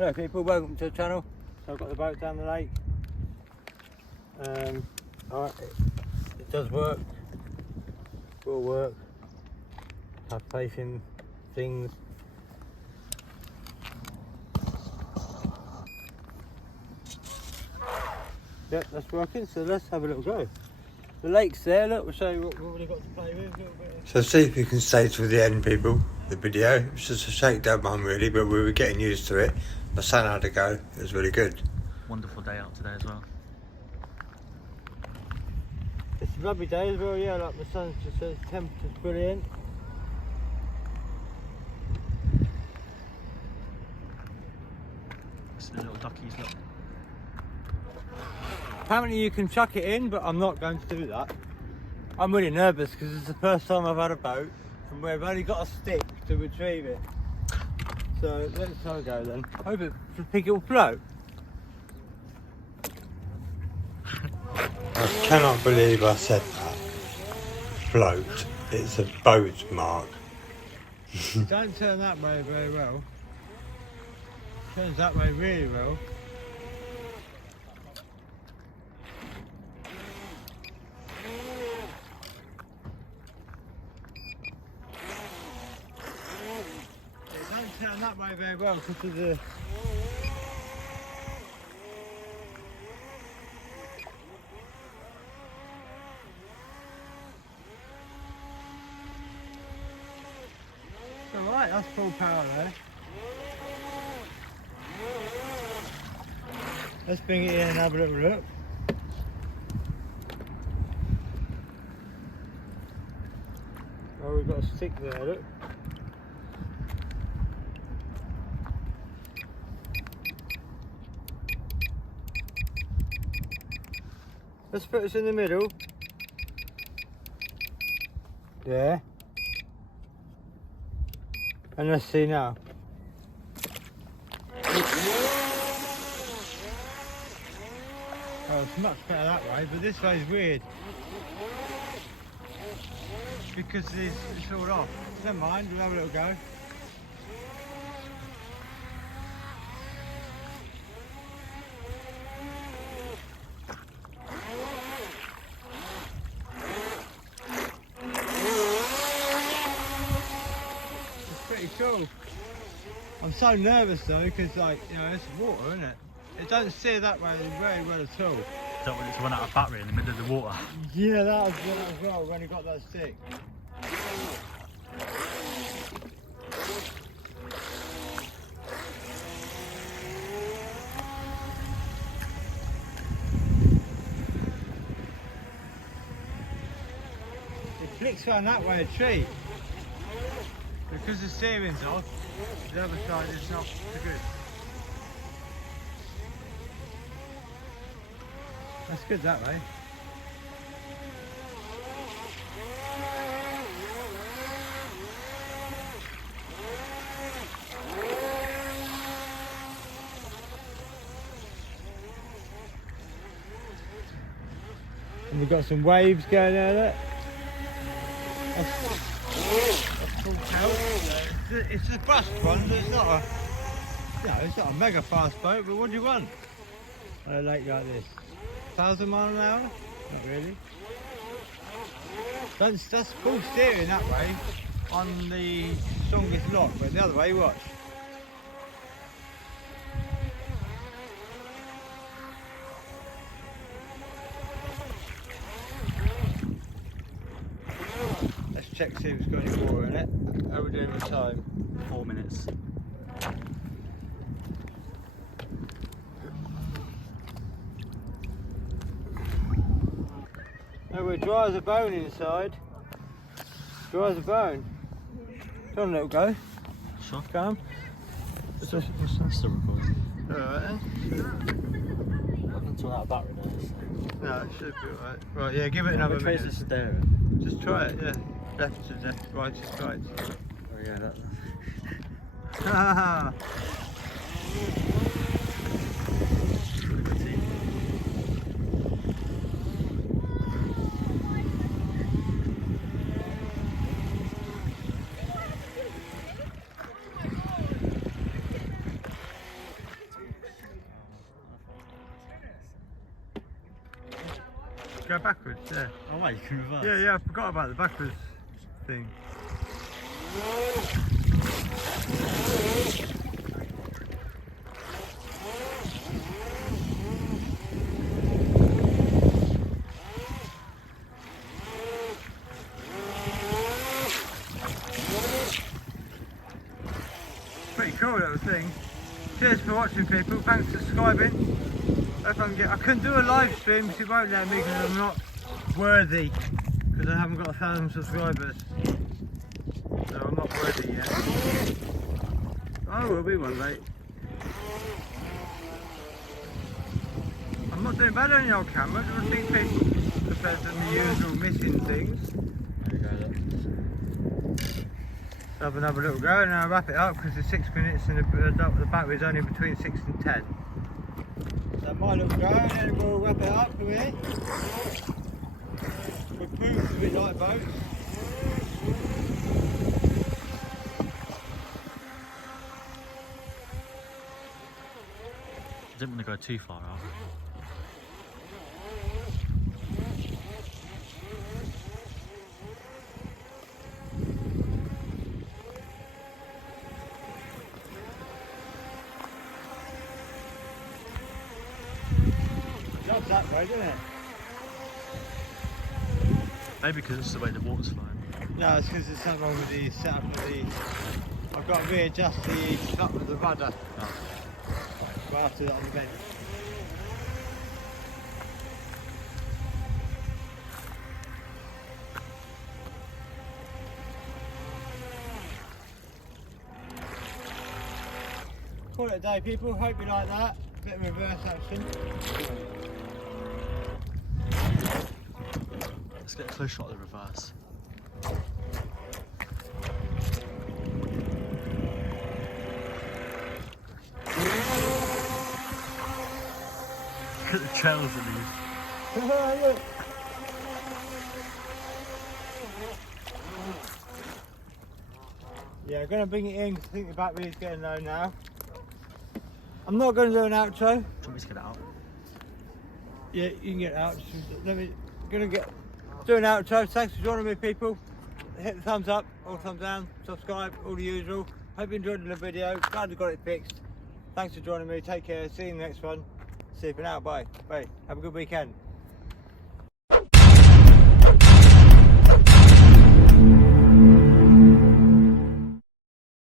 Hello people, welcome to the channel. So I've got the boat down the lake. Alright, it does work. Will work. Have faith in things. Yep, that's working, so let's have a little go. The lake's there, look, we'll show you what we've got to play with. So see if you can stay to the end, people, the video. It's just a shakedown one really, but we were getting used to it. My son had to go, it was really good. Wonderful day out today as well. It's a lovely day as well, yeah, like my son just says, the temperature's brilliant. It's the little duckies, look. Apparently you can chuck it in, but I'm not going to do that. I'm really nervous because it's the first time I've had a boat and we've only got a stick to retrieve it. So let's have a go then. Hope it will float. I cannot believe I said that. Float. It's a boat, Mark. Don't turn that way very well. Turns that way really well. Turn that way very well because of the alright, that's full power there. Let's bring it in and have a little look. Oh, we've got a stick there, look. Let's put us in the middle. There. And let's see now. Oh, it's much better that way, but this way's weird. Because it's all off. Never mind, we'll have a little go. Cool. I'm so nervous though because, like, you know, it's water, isn't it? It doesn't steer that way very well at all. Don't want it to run out of battery in the middle of the water. Yeah, that was good as well when he got that stick. It flicks around that way a treat. Because the steering's off, the other side is not so good. That's good that way. And we've got some waves going there, look. It's a fast one, but it's not a, it's not a mega fast boat, but what do you want on a lake like this? 1,000 miles an hour? Not really. That's full steering that way on the strongest lock, but the other way, watch. Let's check see if it's got any water in it. How are we doing with time? 4 minutes. No, we're dry as a bone inside. Dry as a bone. Come on, little go. Sure. Come. Still recording. Alright then. I haven't run out of battery now. No, it should be alright. Right, yeah, give it another minute. Trace steering. Just try it, yeah. Left to left, right to right. Oh yeah, that. Haha. Go backwards, yeah. Oh wait, you can reverse. Yeah, yeah, I forgot about the backwards thing. Pretty cool little thing. Cheers for watching, people. Thanks for subscribing. If I can do a live stream, but it won't let me because I'm not worthy. Because I haven't got 1,000 subscribers. So I'm not worthy yet. I will be one day. I'm not doing bad on the old camera. I think people compared to the usual missing things. There you go, look. Have another little go and I'll wrap it up because it's 6 minutes and the battery's only between 6 and 10. So my little go and then we'll wrap it up for me. We're proved to be light boats. I didn't want to go too far out. Job's that way, isn't it? Maybe because it's the way the water's flowing. No, it's because there's something wrong with the setup of the... I've got to readjust the top of the rudder. Oh. Right after that on the bench. Call it a day, people. Hope you like that. Bit of reverse action. Let's get a close shot of the reverse. Look at the trails of these. Look. Yeah, I'm going to bring it in because I think the battery is getting low now. I'm not going to do an outro. Do you want me to get it out? Yeah, you can get it out. Do an outro. Thanks for joining me, people. Hit the thumbs up or thumbs down, subscribe, all the usual. Hope you enjoyed the video. Glad I got it fixed. Thanks for joining me. Take care. See you in the next one. See you for now. Bye. Bye. Have a good weekend.